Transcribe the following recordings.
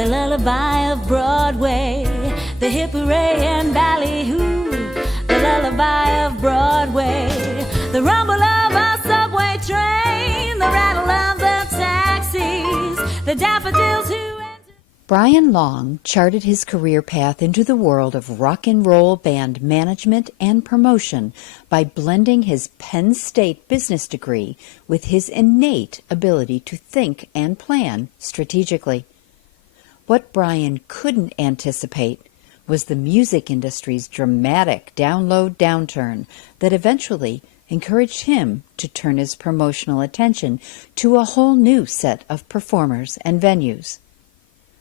the lullaby of Broadway, the hip hooray and ballyhoo, the lullaby of Broadway, the rumble of a subway train, the rattle of the taxis, the daffodils who... Brian Long charted his career path into the world of rock and roll band management and promotion by blending his Penn State business degree with his innate ability to think and plan strategically. What Brian couldn't anticipate was the music industry's dramatic download downturn that eventually encouraged him to turn his promotional attention to a whole new set of performers and venues,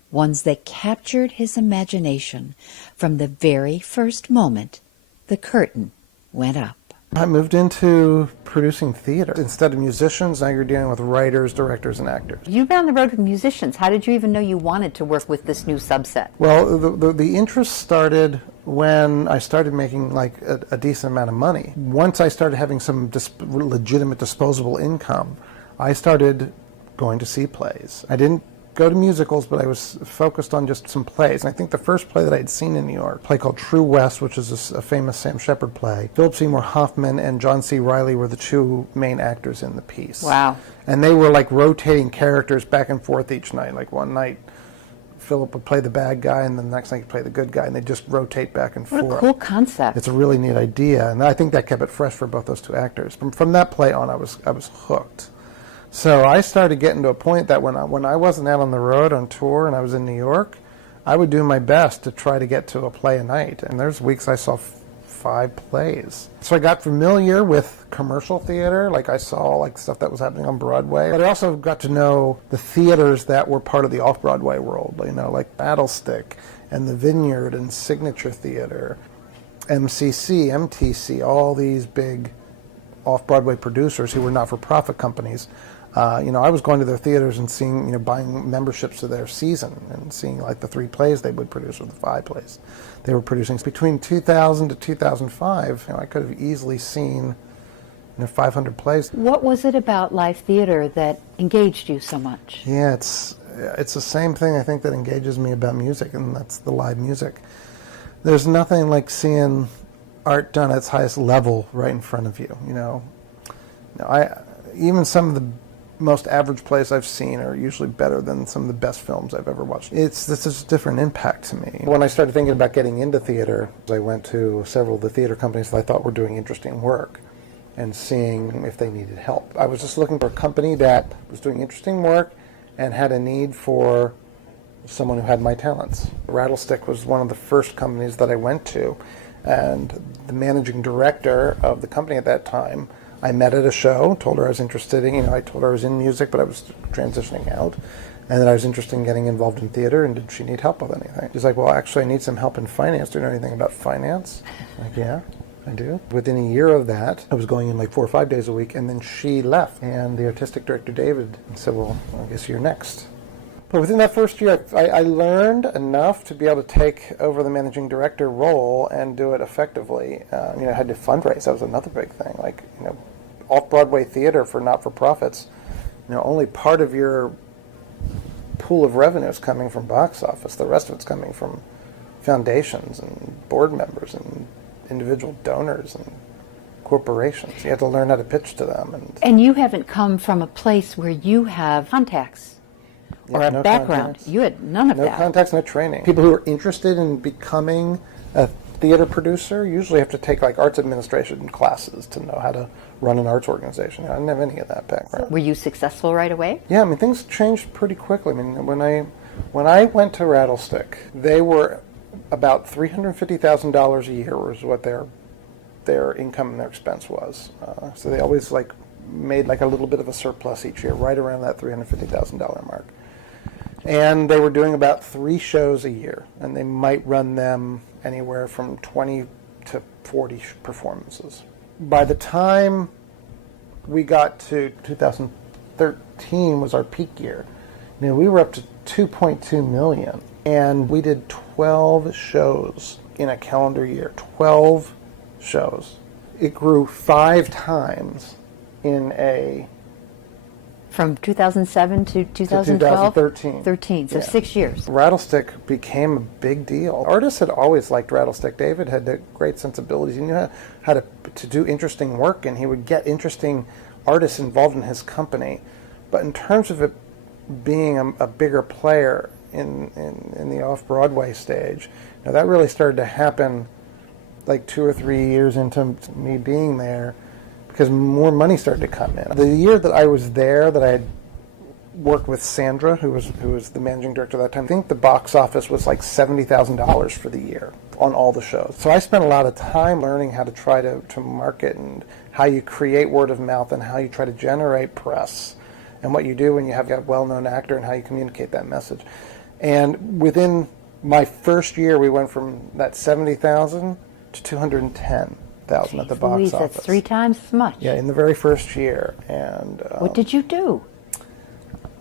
ones that captured his imagination from the very first moment the curtain went up. I moved into producing theater. Instead of musicians, now you're dealing with writers, directors, and actors. You've been on the road with musicians. How did you even know you wanted to work with this new subset? Well, the interest started when I started making like a decent amount of money. Once I started having some legitimate disposable income, I started going to see plays. I didn't go to musicals, but I was focused on just some plays. And I think the first play that I'd seen in New York, a play called True West, which is a famous Sam Shepard play. Philip Seymour Hoffman and John C. Reilly were the two main actors in the piece. Wow. And they were like rotating characters back and forth each night. Like one night, Philip would play the bad guy, and then the next night he'd play the good guy, and they'd just rotate back and forth. What a cool concept. It's a really neat idea, and I think that kept it fresh for both those two actors. From that play on, I was hooked. So I started getting to a point that when I wasn't out on the road on tour and I was in New York, I would do my best to try to get to a play a night. And there's weeks I saw 5 plays. So I got familiar with commercial theater, like I saw like stuff that was happening on Broadway. But I also got to know the theaters that were part of the Off-Broadway world, you know, like Rattlestick and the Vineyard and Signature Theater, MCC, MTC, all these big Off-Broadway producers who were not-for-profit companies. I was going to their theaters and seeing, buying memberships to their season and seeing like the 3 plays they would produce or the 5 plays they were producing. Between 2000 to 2005, I could have easily seen 500 plays. What was it about live theater that engaged you so much? Yeah, it's the same thing I think that engages me about music, and that's the live music. There's nothing like seeing art done at its highest level right in front of you. Even some of the most average plays I've seen are usually better than some of the best films I've ever watched. This is a different impact to me. When I started thinking about getting into theater, I went to several of the theater companies that I thought were doing interesting work and seeing if they needed help. I was just looking for a company that was doing interesting work and had a need for someone who had my talents. Rattlestick was one of the first companies that I went to, and the managing director of the company at that time, I met at a show, told her I was interested in, I told her I was in music, but I was transitioning out, and that I was interested in getting involved in theater, and did she need help with anything? She's like, well, actually, I need some help in finance. Do you know anything about finance? I'm like, yeah, I do. Within a year of that, I was going in like 4 or 5 days a week, and then she left, and the artistic director, David, said, well, I guess you're next. But within that first year, I learned enough to be able to take over the managing director role and do it effectively. I had to fundraise. That was another big thing. Off-Broadway theater for not-for-profits, only part of your pool of revenue is coming from box office. The rest of it's coming from foundations and board members and individual donors and corporations. You have to learn how to pitch to them. And you haven't come from a place where you have contacts. Or a background. Contacts. You had none of that. No contacts, no training. People who are interested in becoming a theater producer usually have to take like arts administration classes to know how to run an arts organization. I didn't have any of that background. Were you successful right away? Yeah, things changed pretty quickly. When I went to Rattlestick, they were about $350,000 a year was what their income and their expense was. So they always made a little bit of a surplus each year, right around that $350,000 mark. And they were doing about 3 shows a year, and they might run them anywhere from 20 to 40 performances. By the time we got to 2013 was our peak year. We were up to 2.2 million, and we did 12 shows in a calendar year, 12 shows. It grew 5 times in a From 2007 to 2012? 2013. 13, so Yeah. 6 years. Rattlestick became a big deal. Artists had always liked Rattlestick. David had a great sensibilities. He knew how to do interesting work, and he would get interesting artists involved in his company. But in terms of it being a bigger player in the Off-Broadway stage, that really started to happen like 2 or 3 years into me being there, because more money started to come in. The year that I was there, that I had worked with Sandra, who was the managing director at that time, I think the box office was like $70,000 for the year on all the shows. So I spent a lot of time learning how to try to market and how you create word of mouth and how you try to generate press and what you do when you have a well-known actor and how you communicate that message. And within my first year, we went from that 70,000 to 210,000 at the box Louise, office. that's 3 times as much. Yeah, in the very first year. And What did you do?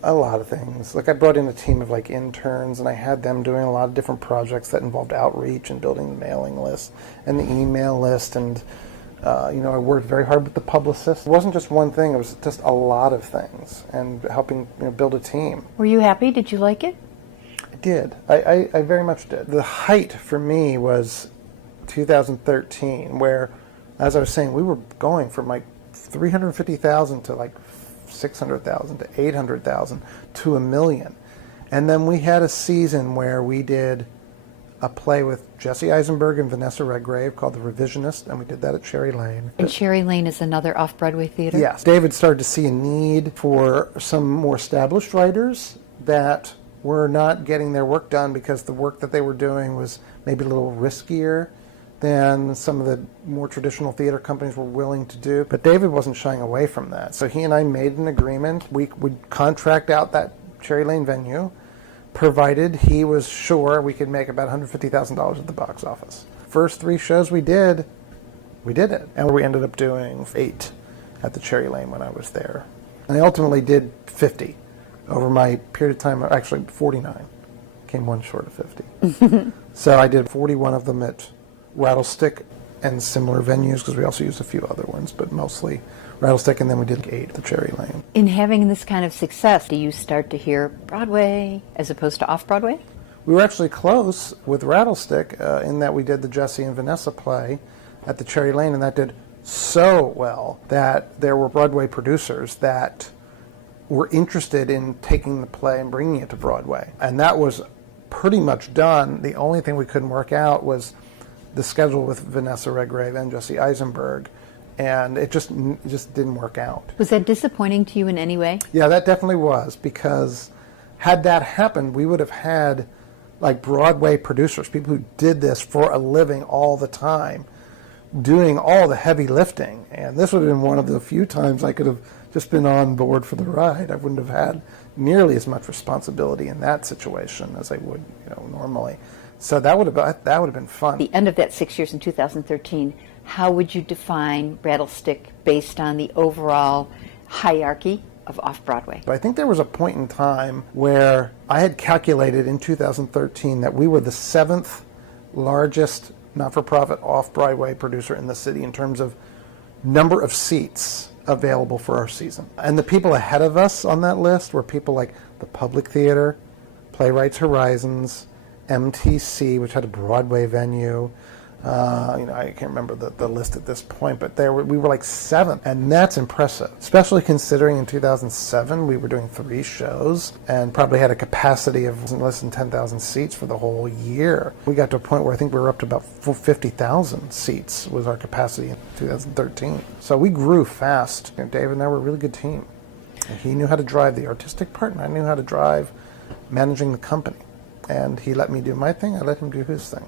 a lot of things. Like, I brought in a team of like interns, and I had them doing a lot of different projects that involved outreach and building the mailing list and the email list. And I worked very hard with the publicist. It wasn't just one thing; it was just a lot of things, and helping build a team. Were you happy? Did you like it? I did. I very much did. The height for me was 2013, where, as I was saying, we were going from like 350,000 to like 600,000 to 800,000 to 1 million. And then we had a season where we did a play with Jesse Eisenberg and Vanessa Redgrave called The Revisionist, and we did that at Cherry Lane. And Cherry Lane is another off-Broadway theater? Yes. David started to see a need for some more established writers that were not getting their work done because the work that they were doing was maybe a little riskier than some of the more traditional theater companies were willing to do. But David wasn't shying away from that. So he and I made an agreement. We would contract out that Cherry Lane venue, provided he was sure we could make about $150,000 at the box office. First 3 shows we did it. And we ended up doing 8 at the Cherry Lane when I was there. And I ultimately did 50 over my period of time, actually 49. Came one short of 50. So I did 41 of them at Rattlestick and similar venues, because we also used a few other ones, but mostly Rattlestick, and then we did 8 at the Cherry Lane. In having this kind of success, do you start to hear Broadway as opposed to off-Broadway? We were actually close with Rattlestick in that we did the Jesse and Vanessa play at the Cherry Lane, and that did so well that there were Broadway producers that were interested in taking the play and bringing it to Broadway. And that was pretty much done. The only thing we couldn't work out was the schedule with Vanessa Redgrave and Jesse Eisenberg, and it just didn't work out. Was that disappointing to you in any way? Yeah, that definitely was, because had that happened, we would have had like Broadway producers, people who did this for a living all the time, doing all the heavy lifting. And this would have been one of the few times I could have just been on board for the ride. I wouldn't have had nearly as much responsibility in that situation as I would, normally. So that would have been fun. The end of that 6 years in 2013, how would you define Rattlestick based on the overall hierarchy of Off-Broadway? I think there was a point in time where I had calculated in 2013 that we were the 7th largest not-for-profit off-Broadway producer in the city in terms of number of seats available for our season. And the people ahead of us on that list were people like the Public Theater, Playwrights Horizons, MTC, which had a Broadway venue. I can't remember the list at this point, but we were like 7th, and that's impressive, especially considering in 2007 we were doing 3 shows and probably had a capacity of less than 10,000 seats for the whole year. We got to a point where I think we were up to about 50,000 seats was our capacity in 2013. So we grew fast. David and I were a really good team. And he knew how to drive the artistic part, and I knew how to drive managing the company. And he let me do my thing, I let him do his thing.